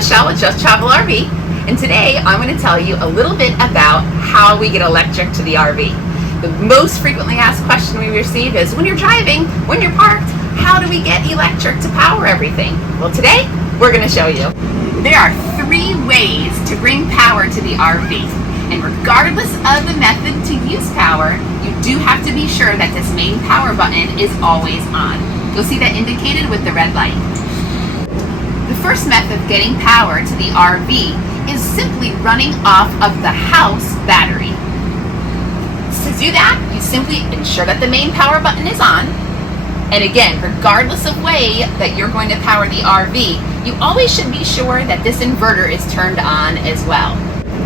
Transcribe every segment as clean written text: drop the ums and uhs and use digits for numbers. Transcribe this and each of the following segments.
Michelle with Just Travel RV, and today I'm going to tell you a little bit about how we get electric to the RV. The most frequently asked question we receive is, when you're driving, when you're parked, how do we get electric to power everything? Well, today we're going to show you. There are 3 ways to bring power to the RV, and regardless of the method to use power, you do have to be sure that this main power button is always on. You'll see that indicated with the red light. The first method of getting power to the RV is simply running off of the house battery. To do that, you simply ensure that the main power button is on. And again, regardless of way that you're going to power the RV, you always should be sure that this inverter is turned on as well.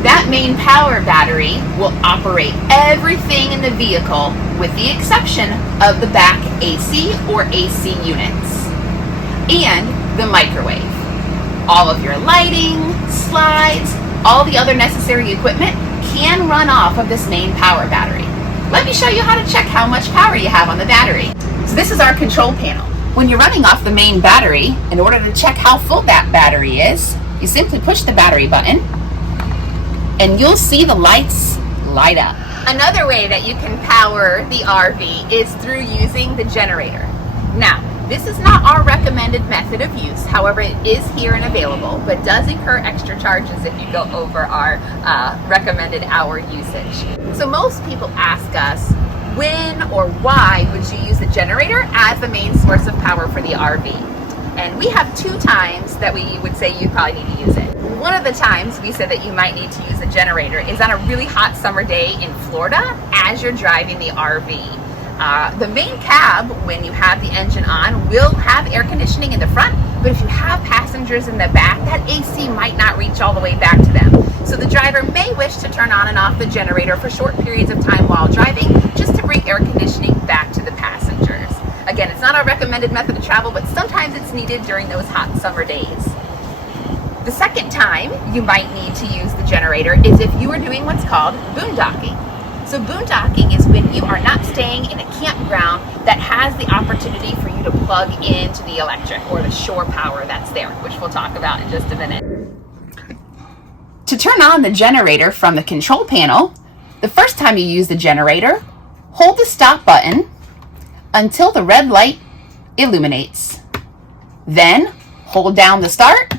That main power battery will operate everything in the vehicle with the exception of the back AC or AC units and the microwave. All of your lighting, slides, all the other necessary equipment can run off of this main power battery. Let me show you how to check how much power you have on the battery. So this is our control panel. When you're running off the main battery, in order to check how full that battery is, you simply push the battery button and you'll see the lights light up. Another way that you can power the RV is through using the generator. Now, this is not our recommended method of use. However, it is here and available, but does incur extra charges if you go over our recommended hour usage. So most people ask us, when or why would you use the generator as the main source of power for the RV? And we have 2 times that we would say you probably need to use it. One of the times we said that you might need to use a generator is on a really hot summer day in Florida as you're driving the RV. The main cab, when you have the engine on, will have air conditioning in the front, but if you have passengers in the back, that AC might not reach all the way back to them. So the driver may wish to turn on and off the generator for short periods of time while driving, just to bring air conditioning back to the passengers. Again, it's not our recommended method of travel, but sometimes it's needed during those hot summer days. The second time you might need to use the generator is if you are doing what's called boondocking. So boondocking is when you are not staying in a campground that has the opportunity for you to plug into the electric or the shore power that's there, which we'll talk about in just a minute. To turn on the generator from the control panel, the first time you use the generator, hold the stop button until the red light illuminates. Then hold down the start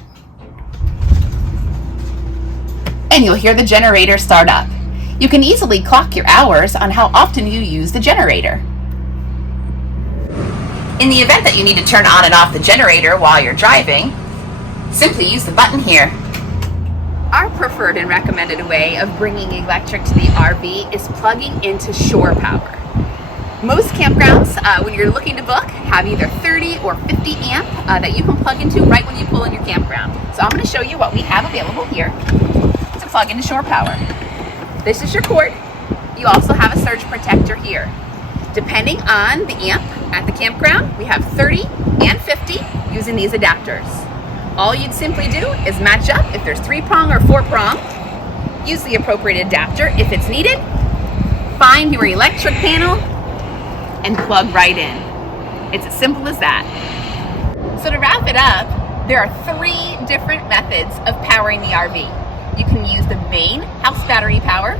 and you'll hear the generator start up. You can easily clock your hours on how often you use the generator. In the event that you need to turn on and off the generator while you're driving, simply use the button here. Our preferred and recommended way of bringing electric to the RV is plugging into shore power. Most campgrounds, when you're looking to book, have either 30 or 50 amp that you can plug into right when you pull in your campground. So I'm going to show you what we have available here to plug into shore power. This is your cord. You also have a surge protector here. Depending on the amp at the campground, we have 30 and 50 using these adapters. All you'd simply do is match up. If there's 3-prong or 4-prong, use the appropriate adapter if it's needed. Find your electric panel and plug right in. It's as simple as that. So to wrap it up, there are 3 different methods of powering the RV. You can use the main house battery power,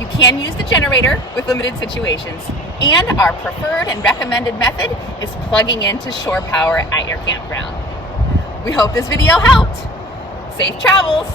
you can use the generator with limited situations, and our preferred and recommended method is plugging into shore power at your campground. We hope this video helped. Safe travels!